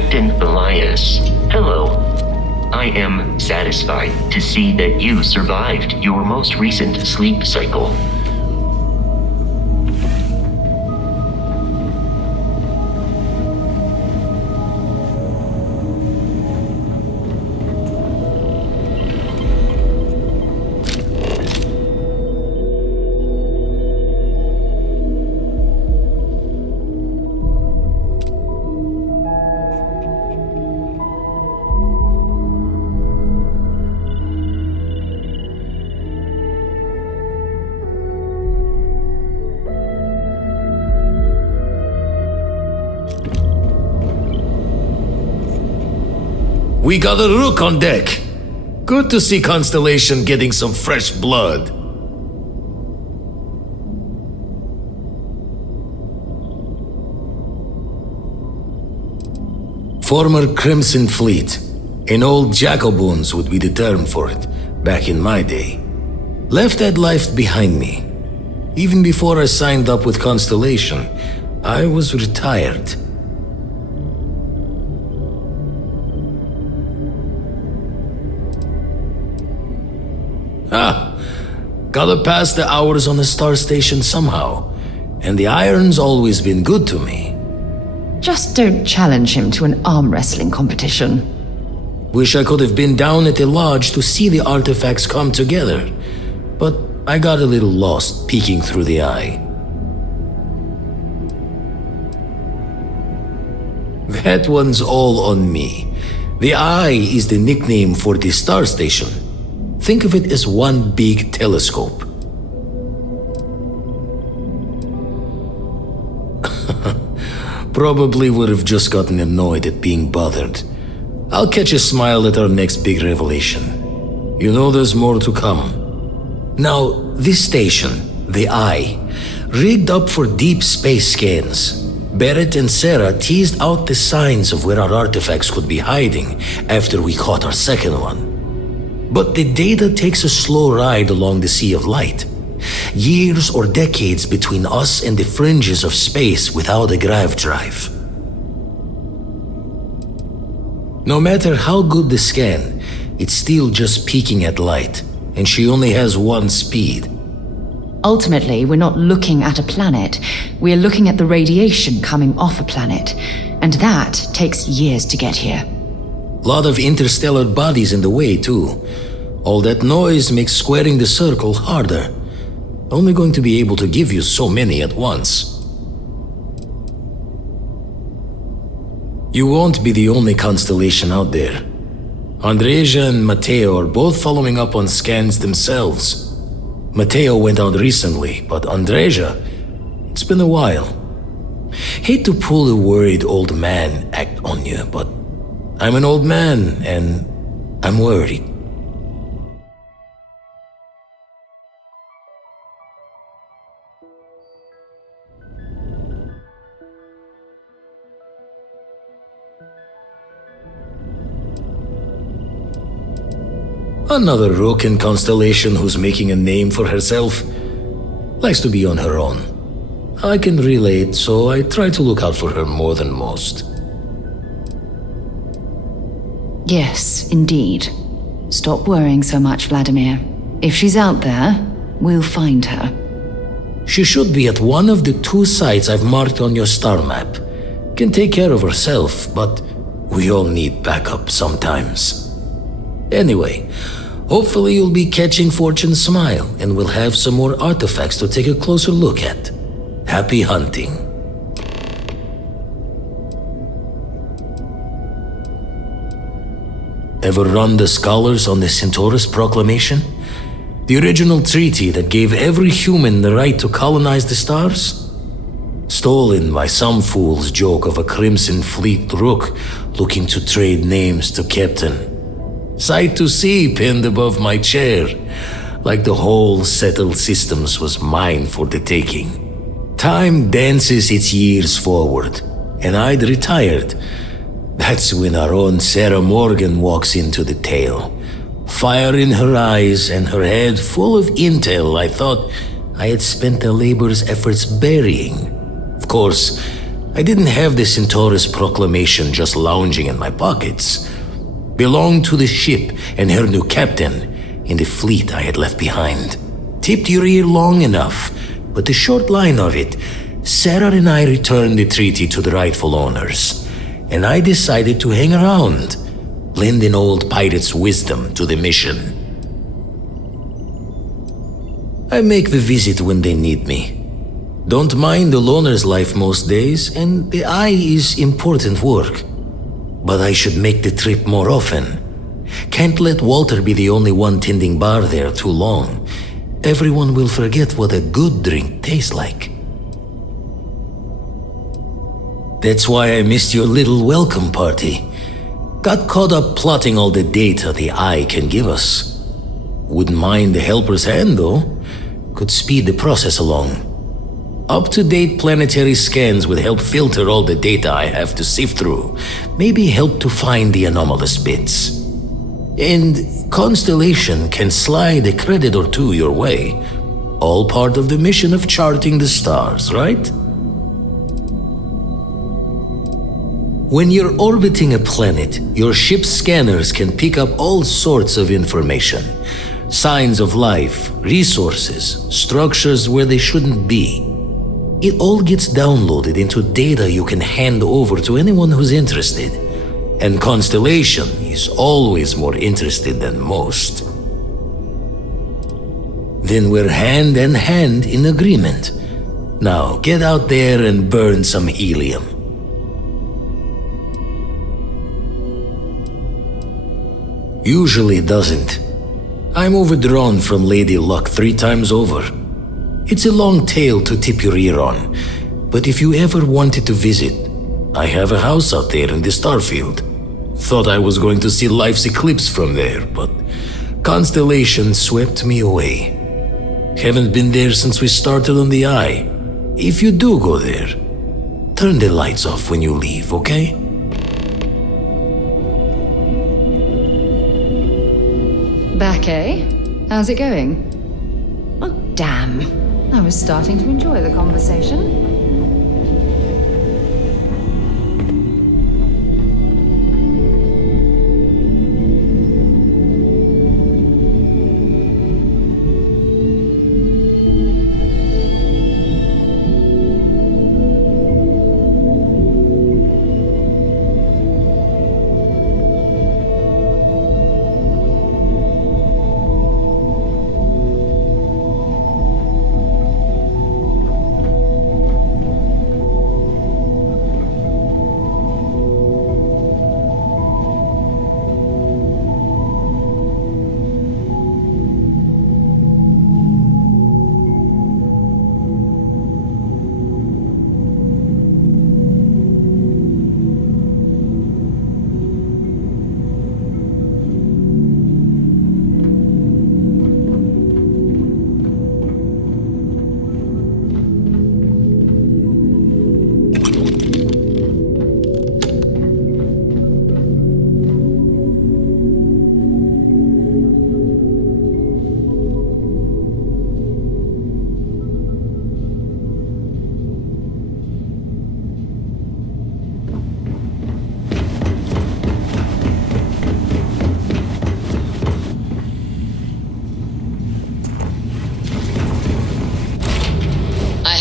Captain Elias, hello. I am satisfied to see that you survived your most recent sleep cycle. We got a rook on deck. Good to see Constellation getting some fresh blood. Former Crimson Fleet. An old Jacoboons would be the term for it, back in my day. Left that life behind me. Even before I signed up with Constellation, I was retired. Gotta pass the hours on the star station somehow, and the iron's always been good to me. Just don't challenge him to an arm wrestling competition. Wish I could have been down at the lodge to see the artifacts come together, but I got a little lost peeking through the eye. That one's all on me. The eye is the nickname for the star station. Think of it as one big telescope. Probably would have just gotten annoyed at being bothered. I'll catch a smile at our next big revelation. You know there's more to come. Now, this station, the Eye, rigged up for deep space scans. Barrett and Sarah teased out the signs of where our artifacts could be hiding after we caught our second one. But the data takes a slow ride along the Sea of Light. Years or decades between us and the fringes of space without a grav drive. No matter how good the scan, it's still just peeking at light, and she only has one speed. Ultimately, we're not looking at a planet. We're looking at the radiation coming off a planet, and that takes years to get here. Lot of interstellar bodies in the way, too. All that noise makes squaring the circle harder. Only going to be able to give you so many at once. You won't be the only constellation out there. Andreja and Matteo are both following up on scans themselves. Matteo went out recently, but Andreja, it's been a while. Hate to pull a worried old man act on you, but I'm an old man, and I'm worried. Another rook in Constellation who's making a name for herself. Likes to be on her own. I can relate, so I try to look out for her more than most. Yes, indeed. Stop worrying so much, Vladimir. If she's out there, we'll find her. She should be at one of the 2 sites I've marked on your star map. Can take care of herself, but we all need backup sometimes. Anyway, hopefully you'll be catching Fortune's smile and we'll have some more artifacts to take a closer look at. Happy hunting. Ever run the scholars on the Centaurus Proclamation? The original treaty that gave every human the right to colonize the stars? Stolen by some fool's joke of a Crimson Fleet rook looking to trade names to Captain. Sight to see pinned above my chair, like the whole settled systems was mine for the taking. Time dances its years forward, and I'd retired. That's when our own Sarah Morgan walks into the tale. Fire in her eyes and her head full of intel I thought I had spent the labor's efforts burying. Of course, I didn't have the Centaurus proclamation just lounging in my pockets. Belonged to the ship and her new captain in the fleet I had left behind. Tipped your ear long enough, but the short line of it, Sarah and I returned the treaty to the rightful owners, and I decided to hang around, lend an old pirate's wisdom to the mission. I make the visit when they need me. Don't mind the loner's life most days, and the eye is important work. But I should make the trip more often. Can't let Walter be the only one tending bar there too long. Everyone will forget what a good drink tastes like. That's why I missed your little welcome party. Got caught up plotting all the data the eye can give us. Wouldn't mind the helper's hand, though. Could speed the process along. Up-to-date planetary scans would help filter all the data I have to sift through. Maybe help to find the anomalous bits. And Constellation can slide a credit or two your way. All part of the mission of charting the stars, right? When you're orbiting a planet, your ship's scanners can pick up all sorts of information. Signs of life, resources, structures where they shouldn't be. It all gets downloaded into data you can hand over to anyone who's interested. And Constellation is always more interested than most. Then we're hand in hand in agreement. Now get out there and burn some helium. Usually doesn't. I'm overdrawn from Lady Luck 3 times over. It's a long tale to tip your ear on, but if you ever wanted to visit, I have a house out there in the Starfield. Thought I was going to see life's eclipse from there, but Constellation swept me away. Haven't been there since we started on the Eye. If you do go there, turn the lights off when you leave, okay? Back, eh? How's it going? Oh, damn. I was starting to enjoy the conversation.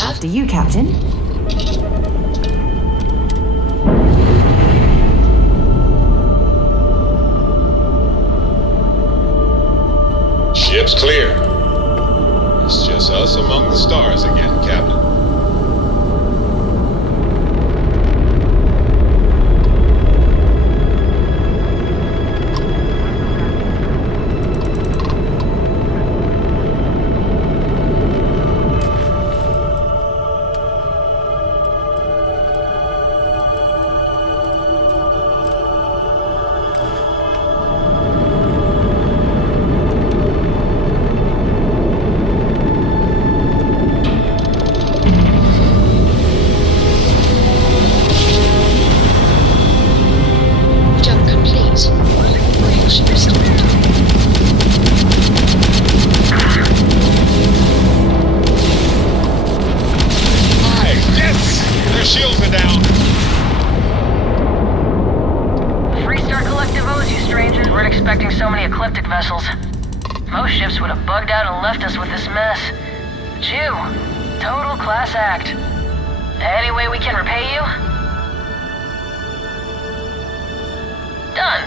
After you, Captain. Ship's clear. It's just us among the stars again, Captain. so many ecliptic vessels. Most ships would have bugged out and left us with this mess. But you, total class act. Any way we can repay you? Done.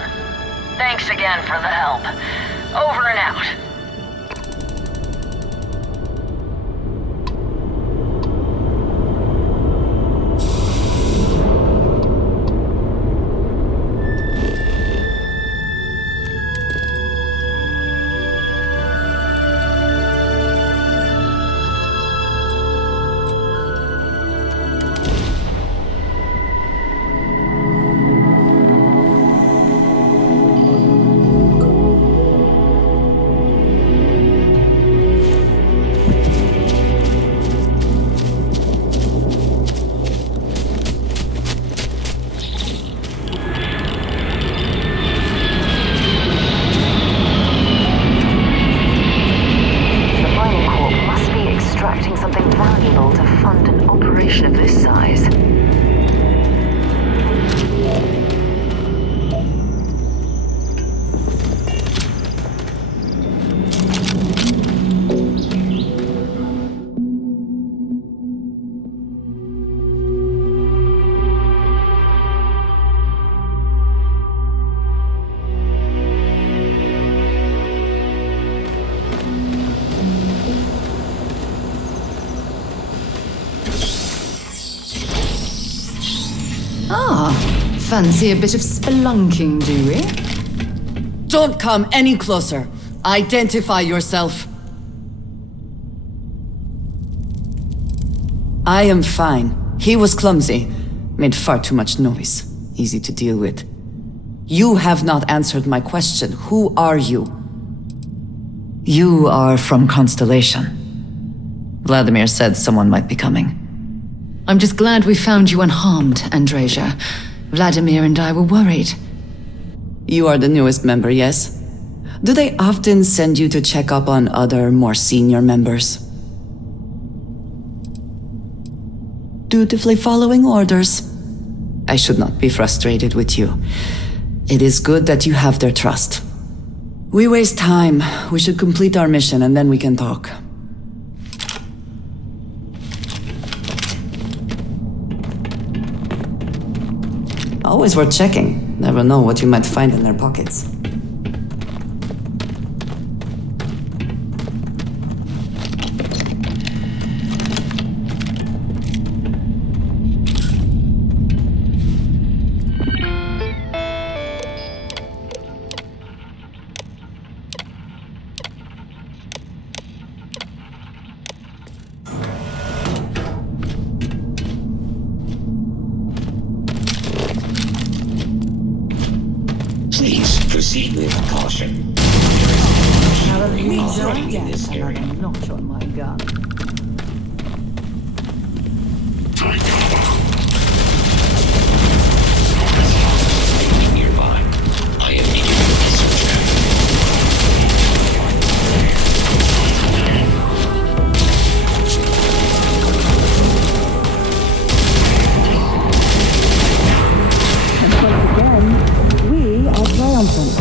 Thanks again for the help. Over and out. Fancy a bit of spelunking, do we? Don't come any closer. Identify yourself. I am fine. He was clumsy. Made far too much noise. Easy to deal with. You have not answered my question. Who are you? You are from Constellation. Vladimir said someone might be coming. I'm just glad we found you unharmed, Andreja. Vladimir and I were worried. You are the newest member, yes? Do they often send you to check up on other, more senior members? Dutifully following orders. I should not be frustrated with you. It is good that you have their trust. We waste time. We should complete our mission and then we can talk. Always worth checking. Never know what you might find in their pockets. Please proceed with caution. Already in this area. Notch on my gun. Nearby. I am eager to research that. We are triumphant.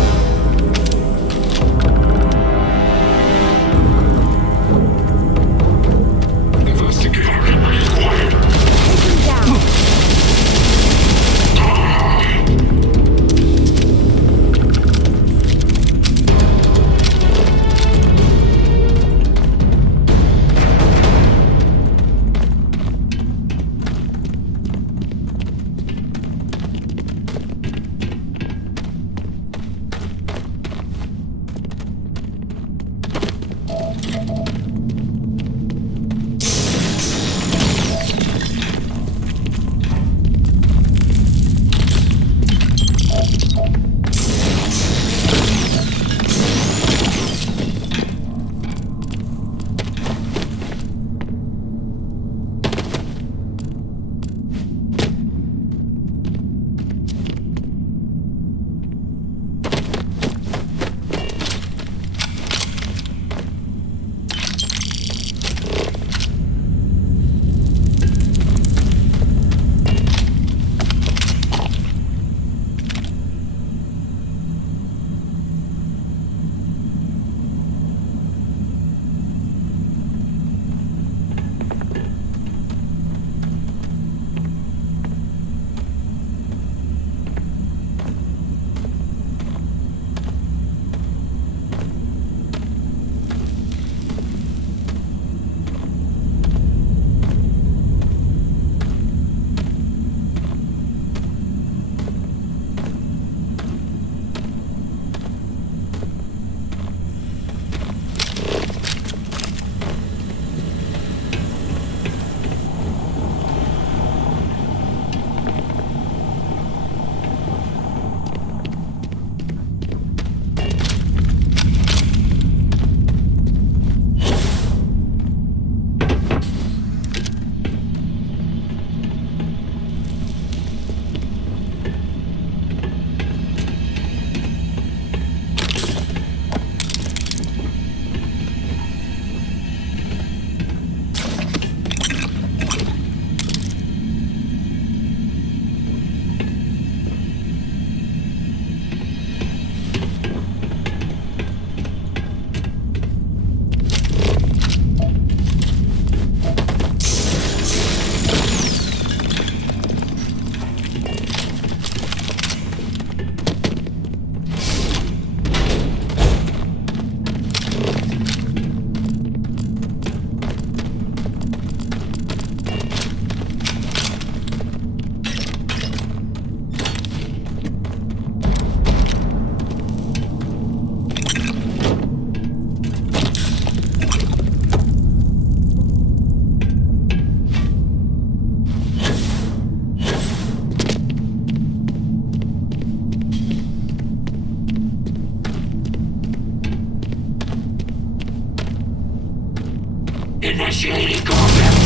Initiating combat.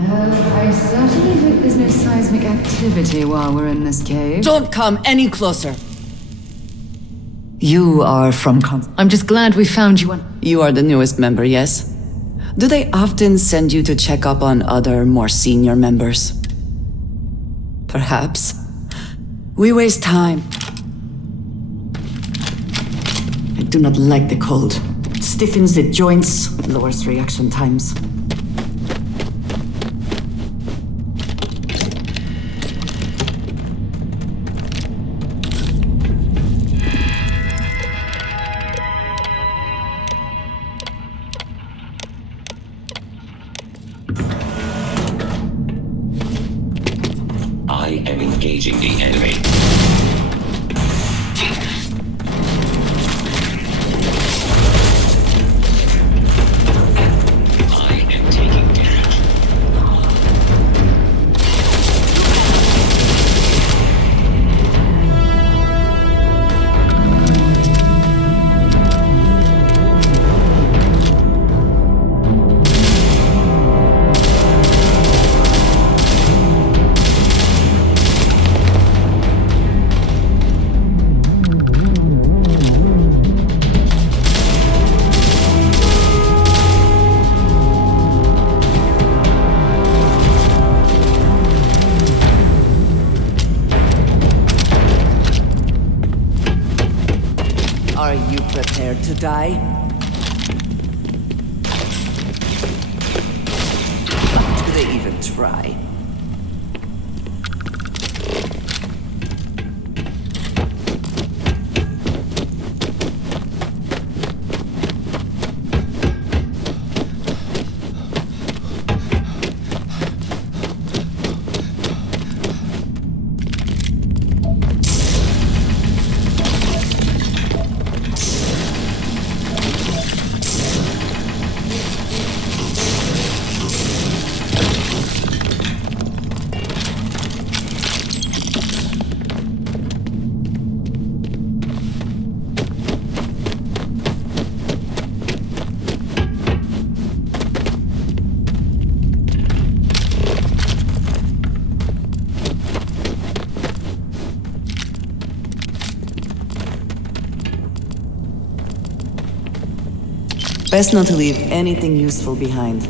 I certainly hope there's no seismic activity while we're in this cave. Don't come any closer. You are from I'm just glad we found you one. You are the newest member, yes? Do they often send you to check up on other, more senior members? Perhaps. We waste time. I do not like the cold. It stiffens the joints, lowers reaction times. I am engaging the enemy. I am taking damage. Are you prepared to die? Do they even try? Best not to leave anything useful behind.